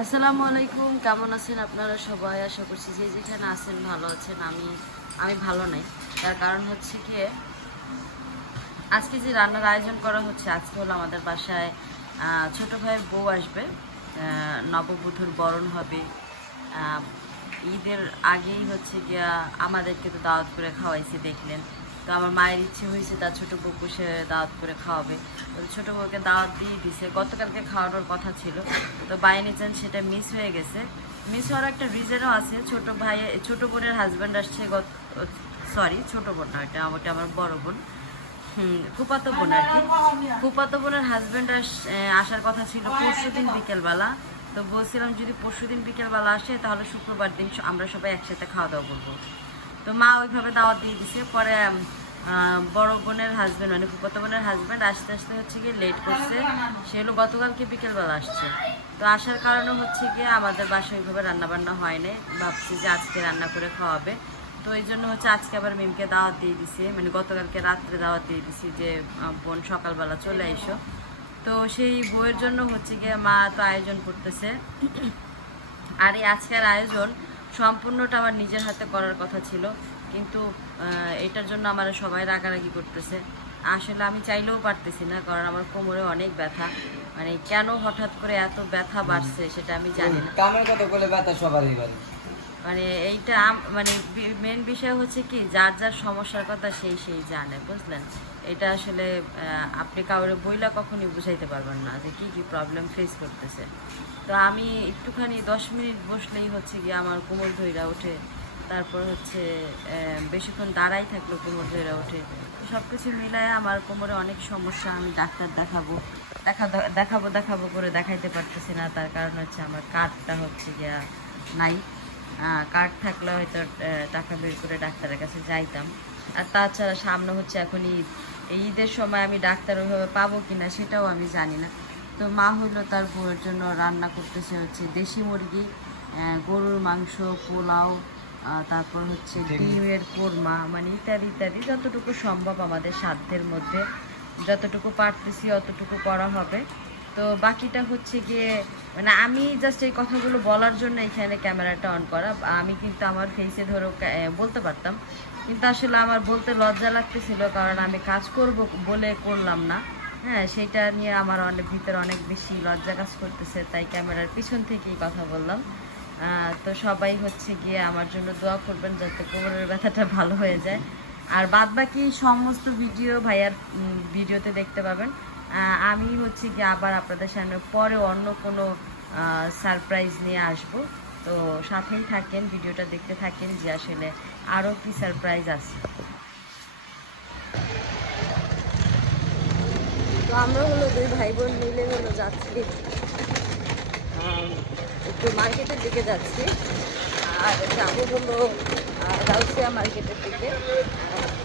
আসসালামু আলাইকুম, কেমন আছেন আপনারা সবাই? আশা করছি যে যেখানে আছেন ভালো আছেন, আমি আমি ভালো নাই। তার কারণ হচ্ছে কি, আজকে যে রান্নার আয়োজন করা হচ্ছে, আজকে হলো আমাদের বাসায় ছোট ভাইয়ের বউ আসবে। নববধূর বরণ হবে। ঈদের আগেই হচ্ছে গিয়া আমাদেরকে তো দাওয়াত করে খাওয়াইছে, দেখলেন। তো আমার মায়ের ইচ্ছে হয়েছে তার ছোটো বউকে সে দাওয়াত করে খাওয়াবে। তো ছোটো বউকে দাওয়াত দিয়ে দিছে। গতকালকে খাওয়ানোর কথা ছিল। তো বাইনি চান সেটা মিস হয়ে গেছে। মিস হওয়ার একটা রিজনও আছে। ছোট ভাই, ছোট বোনের হাজব্যান্ড আসছে গত সরি ছোট বোন না, এটা ওটা আমার বড় বোন। ফুপাতো বোন আর কি। ফুপাতো বোনের হাজব্যান্ড আসার কথা ছিল পরশু দিন বিকেলবেলা। তো বলছিলাম যদি পরশু দিন বিকেলবেলা আসে, তাহলে শুক্রবার দিন আমরা সবাই একসাথে খাওয়া দাওয়া করব। তো মা ওইভাবে দাওয়াত দিয়ে দিছে। পরে বড় বোনের হাজব্যান্ড মানে ফুপাতো বোনের হাজব্যান্ড আসতে আসতে হচ্ছে গিয়ে লেট করছে। সে হলো গতকালকে বিকেলবেলা আসছে। তো আসার কারণে হচ্ছে গিয়ে আমাদের বাসায় ওইভাবে রান্নাবান্না হয়নি ভাবছি যে আজকে রান্না করে খাওয়াবে। তো এই জন্য হচ্ছে আজকে আবার মিমকে দাওয়াত দিয়ে দিছি। মানে গতকালকে রাত্রে দাওয়াত দিয়ে দিছি যে বোন সকালবেলা চলে এসো তো সেই বইয়ের জন্য হচ্ছে গিয়ে মা তো আয়োজন করতেছে। আর এই আজকের আয়োজন সম্পূর্ণটা আমার নিজের হাতে করার কথা ছিল। কিন্তু এটার জন্য আমার সবাই রাগারাগি করতেছে। আসলে আমি চাইলেও পারতেছি না কারণ আমার কোমরে অনেক ব্যথা। মানে কেন হঠাৎ করে এত ব্যথা বাড়ছে সেটা আমি জানি না। কামের কথা বলে ব্যথা সবারই বাড়ি মানে এইটা মানে মেন বিষয় হচ্ছে কি যার যার সমস্যার কথা সেই সেই জানে বুঝলেন? এটা আসলে আপনি কাউরে বইলা কখনই বুঝাইতে পারবেন না যে কি কি প্রবলেম ফেস করতেছে। তো আমি একটুখানি দশ মিনিট বসলেই হচ্ছে গিয়ে আমার কোমর ধইরা ওঠে। তারপর হচ্ছে বেশিক্ষণ দাঁড়াই থাকল কোমর ধইরা ওঠে সব কিছু মিলায় আমার কোমরে অনেক সমস্যা, আমি ডাক্তার দেখাবো, দেখা দেখাবো দেখাবো করে দেখাইতে পারতেছি না। তার কারণ হচ্ছে আমার কার্ডটা হচ্ছে গিয়া নাই। কার্ড থাকলে হয়তো টাকা বের করে ডাক্তারের কাছে যাইতাম। আর তাছাড়া সামনে হচ্ছে এখন ঈদ। এই ঈদের সময় আমি ডাক্তার ওইভাবে পাবো কি না সেটাও আমি জানি না। তো মা হইল তার বউয়ের জন্য রান্না করতেছে হচ্ছে দেশি মুরগি গরুর মাংস, পোলাও তারপর হচ্ছে ডিমের কোরমা মানে ইত্যাদি ইত্যাদি যতটুকু সম্ভব আমাদের সাধ্যের মধ্যে যতটুকু পারতেছি অতটুকু করা হবে। তো বাকিটা হচ্ছে গিয়ে মানে আমি জাস্ট এই কথাগুলো বলার জন্য এখানে ক্যামেরাটা অন করা। আমি কিন্তু আমার ফেসে ধরো বলতে পারতাম। কিন্তু আসলে আমার বলতে লজ্জা লাগতেছিল কারণ আমি কাজ করব বলে করলাম না। হ্যাঁ সেটা নিয়ে আমার অনেক ভিতরে অনেক বেশি লজ্জা কাজ করতেছে তাই ক্যামেরার পিছন থেকেই কথা বললাম। তো সবাই হচ্ছে গিয়ে আমার জন্য দোয়া করবেন যাতে কোমরের ব্যথাটা ভালো হয়ে যায়। আর বাদ বাকি সমস্ত ভিডিও ভাইয়ার ভিডিওতে দেখতে পাবেন। আমি হচ্ছে গিয়ে আবার আপনাদের সামনে পরে অন্য কোনো সারপ্রাইজ নিয়ে আসব। তো সাথেই থাকেন, ভিডিওটা দেখতে থাকেন যে আসলে আরও কি সারপ্রাইজ আছে। তো আমরা হলো দুই ভাই বোন মিলে হলো যাচ্ছি। একটু মার্কেটের দিকে যাচ্ছি। আর যাব হলো আহ, গাউসিয়া মার্কেটের দিকে।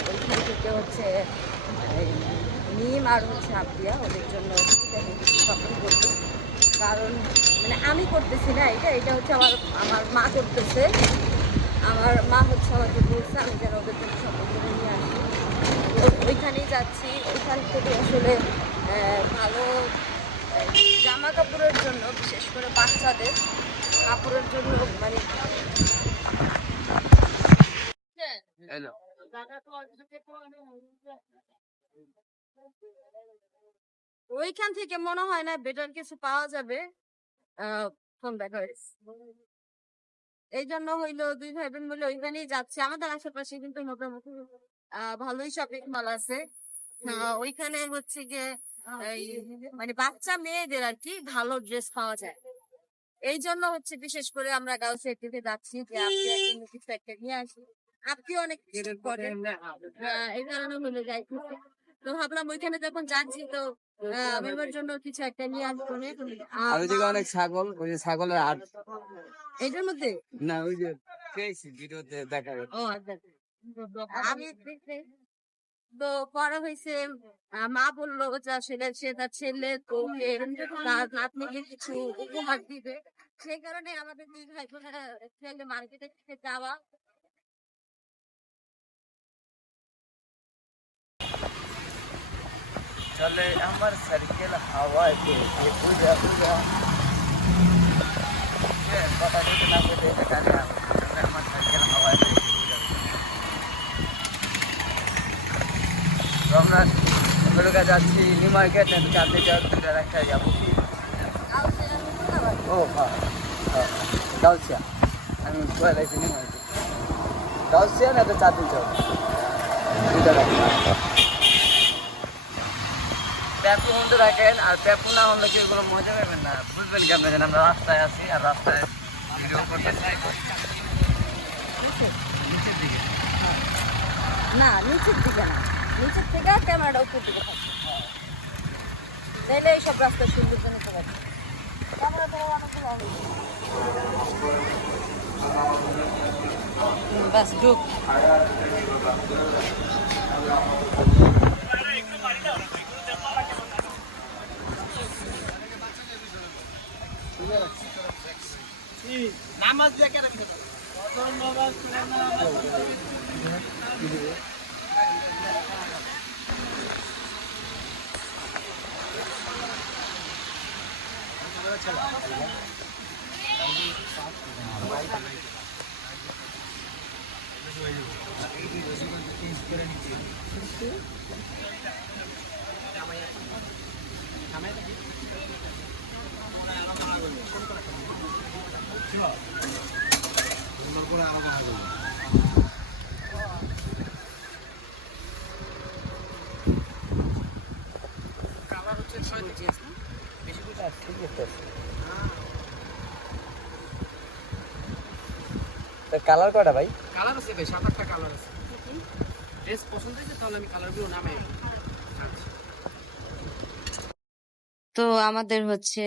ওইখান থেকে হচ্ছে নিম আর হচ্ছে আপিয়া ওদের জন্য শপিং করব। কারণ মানে আমি করতেছি না এটা এটা হচ্ছে আমার আমার মা করতেছে। আমার মা হচ্ছে আমাকে বলছে আমি যেন ওদের জন্য শপিং করে নিয়ে আসি। ওইখানেই যাচ্ছি। ওইখান থেকে আসলে ভালো জামা কাপড়ের জন্য বিশেষ করে বাচ্চাদের কাপড়ের জন্য মানে ওইখান থেকে মনে হয় না বেটার কিছু পাওয়া যাবে। ফোন ব্যাক হয়েছে এই জন্য হইল দুই ভাই বোন মিলে ওইখানেই যাচ্ছে। আমাদের আশেপাশে কিন্তু মোটামুটি ভালোই শপিং মল আছে। ওইখানে হচ্ছে গিয়ে মানে বাচ্চা মেয়েদের আর কি ভালো ড্রেস পাওয়া যায়। এই জন্য হচ্ছে বিশেষ করে আমরা গার্লস থেকে যাচ্ছি যে আপনি নিয়ে আসি আপনি অনেক করেন। এই কারণে হলে যাইতেছি তো ভাবলাম ওইখানে যখন যাচ্ছি তো আমি আমার জন্য কিছু একটা নিয়ে আসব আহ, আর ওইদিকে অনেক ছাগল ওই যে ছাগলের হাট এটার মধ্যে? না ওই যে ভিডিওতে দেখা ও আচ্ছা আচ্ছা। আমি তো পরে হয়েছে মা বলল যে আসলে সে তার ছেলে তোকে তার নাতনিকে কিছু উপহার দিবে। সেই কারণে আমাদের দুই ভাই বোনের ছেলে মার্কেটে যাওয়া। চলে আমার সার্কেল হাওয়ায় পূজা পূজা কথা বলতে না বলতে এটা কাজে হবে তবে আমার সাইকেল হাওয়ায় বেশি ঘুরে যাবে। তো আমরা ওগুলোকে যাচ্ছি নিউ মার্কেট চাঁদে যাওয়ার দুটো একটা যাব। কি ও হ্যাঁ গাউসিয়া আমি বলে দিয়েছি নিউ মার্কেট। গাউসিয়া না তো চাঁদে যাও দুটো রাখা প্যাপু বন্ধ রাখেন, আর প্যাপু না হলে কেউ কোনো মজা পাবেন না। বুঝবেন কি আপনার আমরা রাস্তায় আছি আর রাস্তায় ভিডিও নিচের দিকে। না, নিচের দিকে না। নিচের থেকে ক্যামেরাটা উপর দিকে থাকবে। তাইলে এইসব রাস্তা সুন্দর জন্য তো পারবে। ক্যামেরা তো অনেকগুলো বাস ঢুক। Sure. কালার কটা ভাই? কালার আছে ভাই সাত আটটা কালার আছে। ড্রেস পছন্দ হয়েছে তাহলে আমি কালারগুলো নামে তো আমাদের হচ্ছে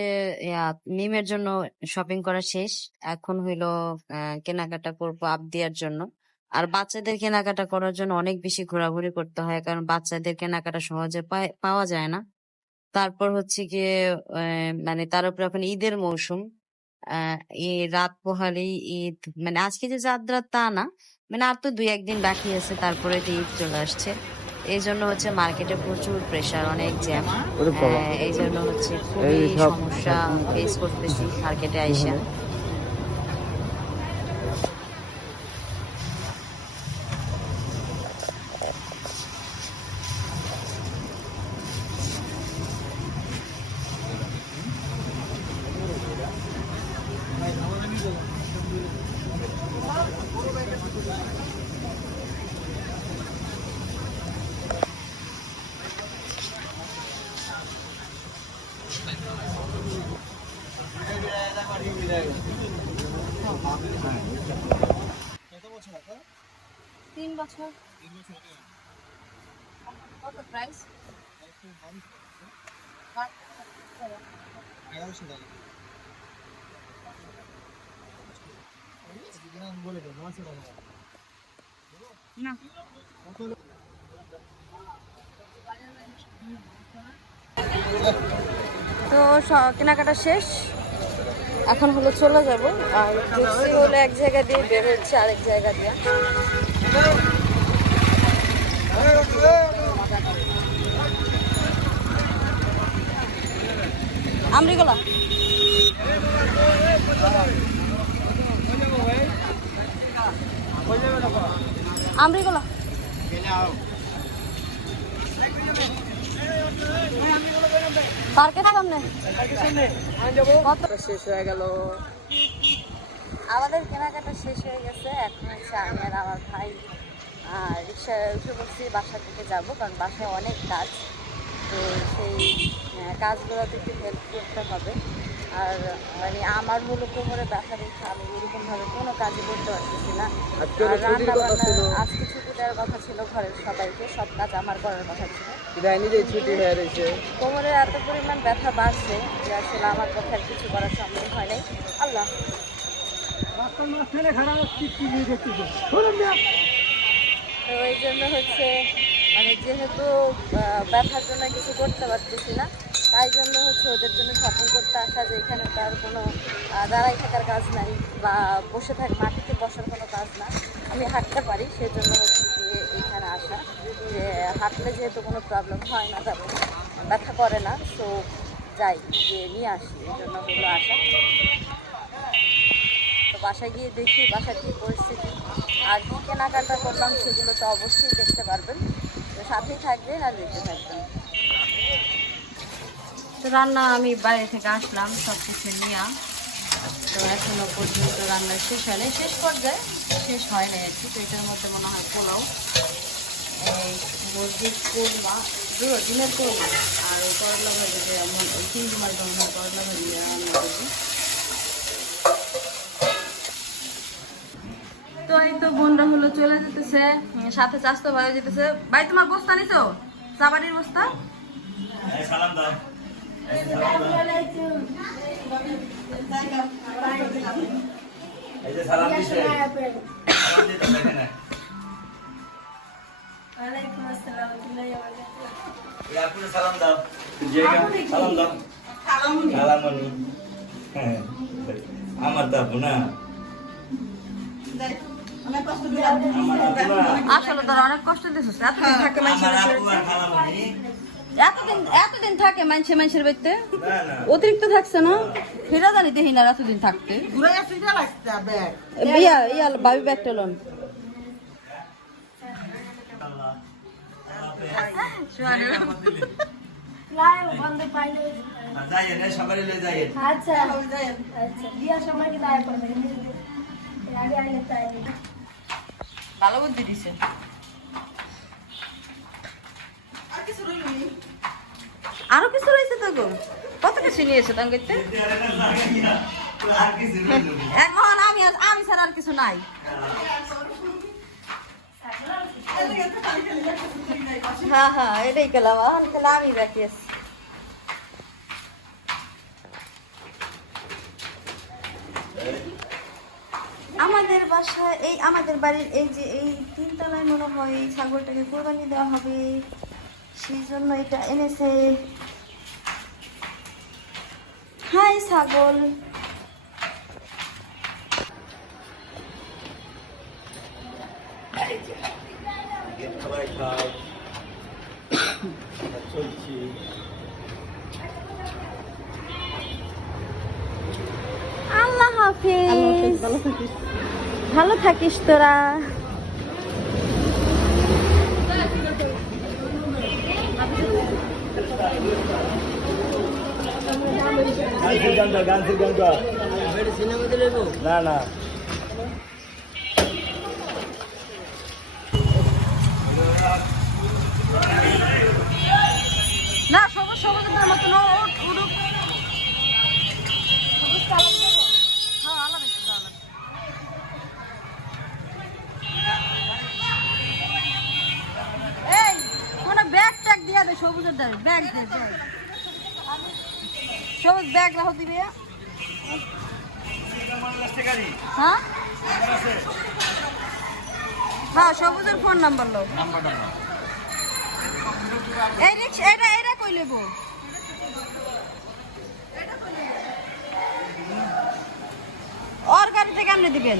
ইয়া, মিমের জন্য শপিং করা শেষ। এখন হইল আহ, কেনাকাটা করব আপ দেওয়ার জন্য। আর বাচ্চাদের কেনাকাটা করার জন্য অনেক বেশি ঘোরাঘুরি করতে হয় কারণ বাচ্চাদের কেনাকাটা সহজে পাওয়া যায় না। তারপর হচ্ছে গিয়ে আহ, মানে তার উপরে এখন ঈদের মৌসুম। আহ রাত পোহালেই ঈদ। মানে আজকে যে যাত্রা তা না মানে আর তো দুই একদিন বাকি আছে তারপরে তো ঈদ চলে আসছে। এই জন্য হচ্ছে মার্কেটে প্রচুর প্রেশার অনেক জ্যাম এই জন্য হচ্ছে খুবই সমস্যা ফেস করতেছি মার্কেটে আইসা। তিন বছর। কত প্রাইস না। তো কেনাকাটা শেষ। এখন হলো চলে যাব। আর হলো এক জায়গা দিয়ে বের হচ্ছে আরেক জায়গা দিয়ে। আমরিগোলা। আমরিগোলা। পার্কের সামনে। কত শেষ হয়ে গেল। আমাদের কেনাকাটা শেষ হয়ে গেছে। এখন হচ্ছে আমি আর আমার ভাই আহ, রিক্সায় উঠে পড়ছি বাসার দিকে যাব কারণ বাসায় অনেক কাজ। তো সেই কাজগুলোতে একটু হেল্প করতে হবে। আর মানে আমার হলো কোমরে ব্যথা দেখে আমি এরকমভাবে কোনো কাজই করতে পারতেছি না। আর রান্না বান্না আজকে ছুটি দেওয়ার কথা ছিল ঘরের সবাইকে সব কাজ আমার করার কথা ছিল। কোমরে এত পরিমাণ ব্যথা বাড়ছে যে আসলে আমার পক্ষে আর কিছু করা সম্ভব হয় নাই। আল্লাহ। তো এই জন্য হচ্ছে মানে যেহেতু ব্যথার জন্য কিছু করতে পারতেছি না, তাই জন্য হচ্ছে ওদের জন্য শপিং করতে আসা যে এখানে তার কোনো দাঁড়াই থাকার কাজ নাই বা বসে থাক, মাটিতে বসার কোনো কাজ না। আমি হাঁটতে পারি, সেজন্য হচ্ছে গিয়ে এইখানে আসা। যে হাঁটলে যেহেতু কোনো প্রবলেম হয় না তারপর ব্যথা করে না তো যাই, গিয়ে নিয়ে আসি, এই জন্য হলো আসা। বাসায় গিয়ে দেখি বাসার কি পরিস্থিতি। আর কি কেনাকাটা করলাম সেগুলো তো অবশ্যই দেখতে পারবেন। তো সাথেই থাকবেন আর দেখতে থাকবেন। তো রান্না আমি বাইরে থেকে আসলাম সব কিছু নিয়ে। তো এখনও পর্যন্ত রান্না শেষ হয়নি। শেষ পর্যায়ে শেষ হয় নাই আর কি। তো এটার মধ্যে মনে হয় পোলাও মুরগির কোরমা, দুটো ডিমের কোরমা, আর করলা ভাজি মাছ মনে হয় করলা ভাজি রান্না করছি। তো এই তো বোনরা হলো চলে যেতেছে সাথে চাস্তো ভাই যেতেছে। ভাই তোমার বস্তা নিছো? সাবারির বস্তা? সালাম দাও। এই যে সালাম দিছে সালাম দিতে দেখে না এই আপুরে সালাম দাও জায়গা সালাম দাও সালামনি। হ্যাঁ আমার না। আসলে তোর অনেক কষ্ট দিছিস এতদিন থাকে মানুষের আমার বাড়িতে। আপু আর খালামনি এতদিন এতদিন থাকে মানুষে মানুষের বাড়িতে? না না। অতিরিক্ত থাকছে না? ফেরা জানি দেখি না এতদিন থাকতে। বিয়া ইয়া বাবি ব্যাগটা লোন যাই না সকালে লয়ে যাই আচ্ছা। আচ্ছা বিয়ার সময় কি দায় করবে? আগে আগে তাই। ভালো বুদ্ধি দিছে। আরও কিছু রয়েছে তো গো। কত কিছু নিয়েছে তাঙ্গ। এখন আমি আমি ছাড়া আর কিছু নাই। হ্যাঁ হ্যাঁ এটাই তাহলে আমি বাকি আছি। আমাদের বাসায়, এই আমাদের বাড়ির এই যে এই তিনতলায় মনে হয় এই ছাগলটাকে কোরবানি দেওয়া হবে, সেই জন্য এটা এনেছে। হাই ছাগল। খাও চলছি আল্লাহ হাফিজ, ভালো থাকিস। তোরা থাকিস তোরা। না না না সবুজ সবুজের মতন ও- ও- উড়ুক। হ্যাঁ, আলাদা একটু, আলাদা। এই কোনো ব্যাগ দিয়ে দে, সবুজের দাঁড়ি ব্যাগ দে সবুজ ব্যাগ রাখো দিবে হ্যাঁ? হ্যাঁ? সবুজের ফোন নাম্বার লো এই রিক্সা, এটা এটা কই নেব ওর গাড়িতে কেমনে দিবেন?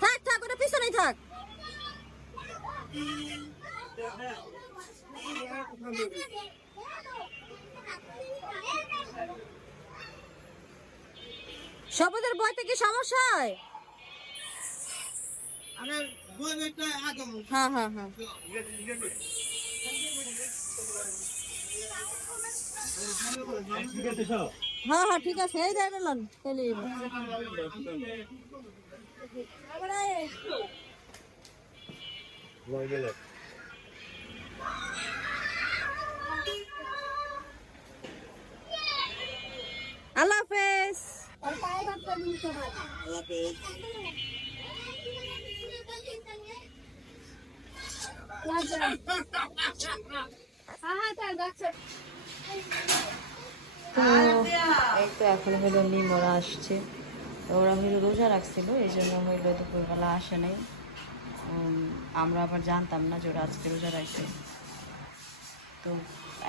থাক থাক ওটা পিছনেই থাক। সবুজের বইতে কি সমস্যা হয়? হ্যাঁ হ্যাঁ হ্যাঁ ঠিক আছে সব হ্যাঁ হ্যাঁ ঠিক আছে। এই দেখ আল্লাহ হাফেজ। আল্লাহ হাফেজ। তো এই তো এখন হলো নিম ওরা আসছে। তো ওরা হইল রোজা রাখছিল, এই জন্য হইল দুপুরবেলা আসে নাই। আমরা আবার জানতাম না যে ওরা আজকে রোজা রাখছে। তো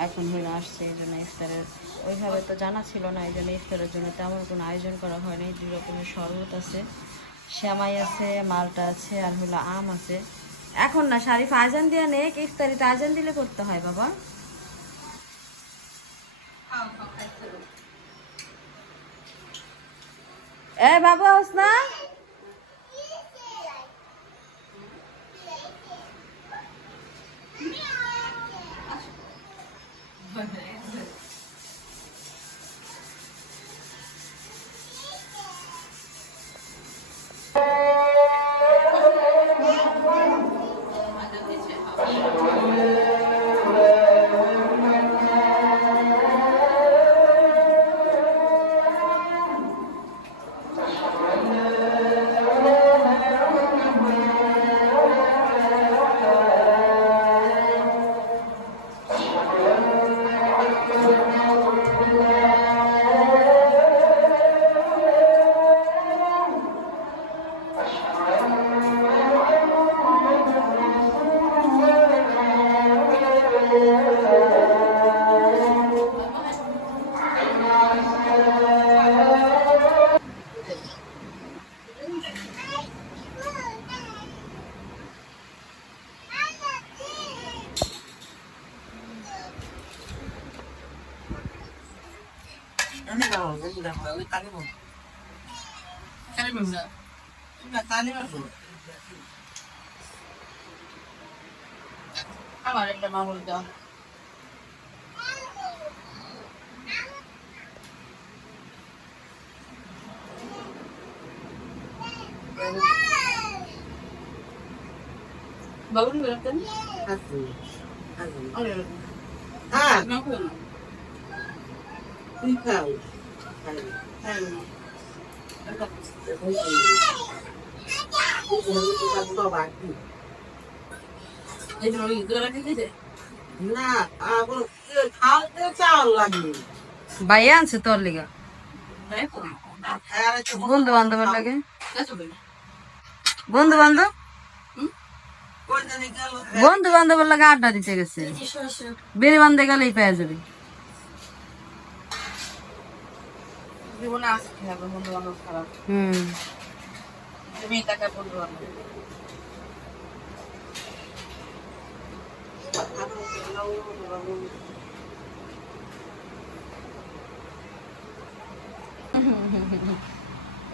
এখন হইল আসছে, এই জন্য ইফতারের ওইভাবে তো জানা ছিল না, এই জন্য ইফতারের জন্য তেমন কোনো আয়োজন করা হয়নি। দুই রকমের শরবত আছে শ্যামাই আছে, মালটা আছে, আর হলো আম আছে। এখন না, শারিফ আজান দিয়ে নেক, ইফতারিতে আজান দিলে করতে হয়, বাবা। এ বাবু হোসনা আমার একটা মামুল দাও বাবুন বেরোতেন হ্যাঁ না করুন তুই খাও এই জন্য ইদুরা দিতে না ভাইয়া আনছে তোর লিগা। বন্ধু বান্ধবের লাগে। বন্ধু বান্ধব বন্ধু বান্ধবের লাগে আড্ডা দিতে গেছে। বেড়ে বান্ধে গেলেই পেয়ে যাবে। জীবনে আসতে হবে বন্ধু বান্ধব খারাপ হুম তুমি টাকা বন্ধু বান্ধব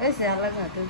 Ese es la gata.